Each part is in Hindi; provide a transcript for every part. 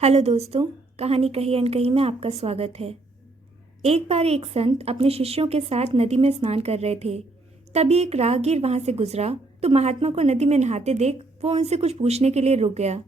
हेलो दोस्तों, कहानी कही अनकही में आपका स्वागत है। एक बार एक संत अपने शिष्यों के साथ नदी में स्नान कर रहे थे। तभी एक राहगीर वहां से गुजरा तो महात्मा को नदी में नहाते देख वो उनसे कुछ पूछने के लिए रुक गया।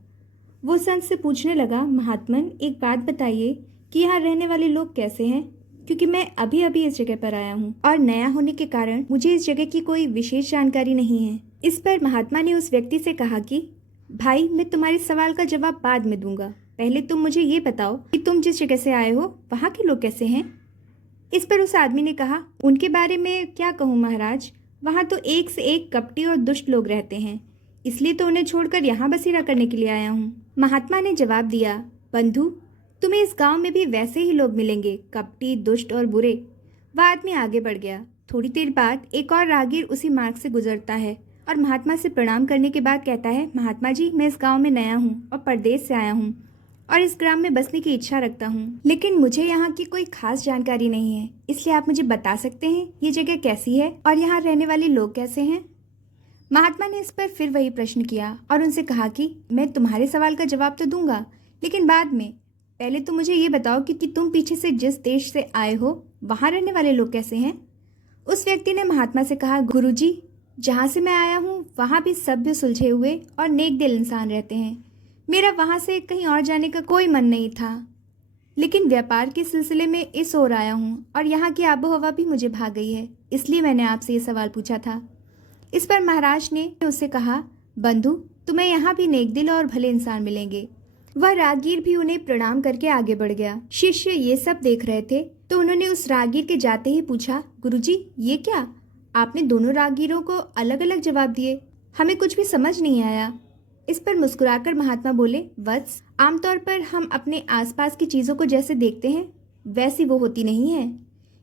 वो संत से पूछने लगा, महात्मन एक बात बताइए कि यहाँ रहने वाले लोग कैसे हैं, क्योंकि मैं अभी अभी इस जगह पर आया हूँ और नया होने के कारण मुझे इस जगह की कोई विशेष जानकारी नहीं है। इस पर महात्मा ने उस व्यक्ति से कहा कि भाई, मैं तुम्हारे सवाल का जवाब बाद में दूंगा, पहले तुम मुझे ये बताओ कि तुम जिस जगह से आए हो वहाँ के लोग कैसे हैं। इस पर उस आदमी ने कहा, उनके बारे में क्या कहूँ महाराज, वहाँ तो एक से एक कपटी और दुष्ट लोग रहते हैं, इसलिए तो उन्हें छोड़कर यहाँ बसेरा करने के लिए आया हूँ। महात्मा ने जवाब दिया, बंधु, तुम्हें इस गांव में भी वैसे ही लोग मिलेंगे, कपटी, दुष्ट और बुरे। वह आदमी आगे बढ़ गया। थोड़ी देर बाद एक और राहगीर उसी मार्ग से गुजरता है और महात्मा से प्रणाम करने के बाद कहता है, महात्मा जी, मैं इस गांव में नया हूँ और परदेश से आया हूँ और इस ग्राम में बसने की इच्छा रखता हूँ, लेकिन मुझे यहाँ की कोई खास जानकारी नहीं है, इसलिए आप मुझे बता सकते हैं ये जगह कैसी है और यहाँ रहने वाले लोग कैसे हैं। महात्मा ने इस पर फिर वही प्रश्न किया और उनसे कहा कि मैं तुम्हारे सवाल का जवाब तो दूंगा, लेकिन बाद में। पहले तो मुझे ये बताओ कि तुम पीछे से जिस देश से आए हो वहाँ रहने वाले लोग कैसे हैं। उस व्यक्ति ने महात्मा से कहा, गुरुजी, जहाँ से मैं आया हूँ वहाँ भी सभ्य, सुलझे हुए और नेक दिल इंसान रहते हैं। मेरा वहाँ से कहीं और जाने का कोई मन नहीं था, लेकिन व्यापार के सिलसिले में इस ओर आया हूँ और यहाँ की आबो हवा भी मुझे भा गई है, इसलिए मैंने आपसे ये सवाल पूछा था। इस पर महाराज ने उससे कहा, बंधु, तुम्हें यहाँ भी नेक दिल और भले इंसान मिलेंगे। वह राहगीर भी उन्हें प्रणाम करके आगे बढ़ गया। शिष्य ये सब देख रहे थे तो उन्होंने उस राहगीर के जाते ही पूछा, गुरुजी, ये क्या, आपने दोनों राहगीरों को अलग अलग जवाब दिए, हमें कुछ भी समझ नहीं आया। इस पर मुस्कुराकर महात्मा बोले, वत्स, आमतौर पर हम अपने आसपास की चीजों को जैसे देखते हैं वैसी वो होती नहीं है,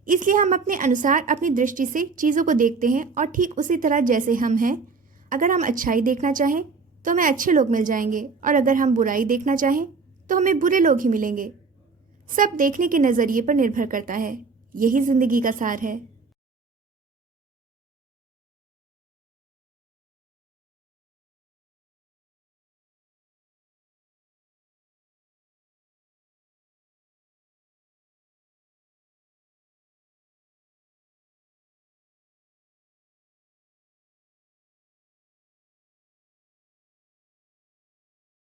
इसलिए हम अपने अनुसार अपनी दृष्टि से चीजों को देखते हैं और ठीक उसी तरह जैसे हम हैं। अगर हम अच्छाई देखना चाहें तो हमें अच्छे लोग मिल जाएंगे और अगर हम बुराई देखना चाहें तो हमें बुरे लोग ही मिलेंगे। सब देखने के नजरिए पर निर्भर करता है। यही जिंदगी का सार है।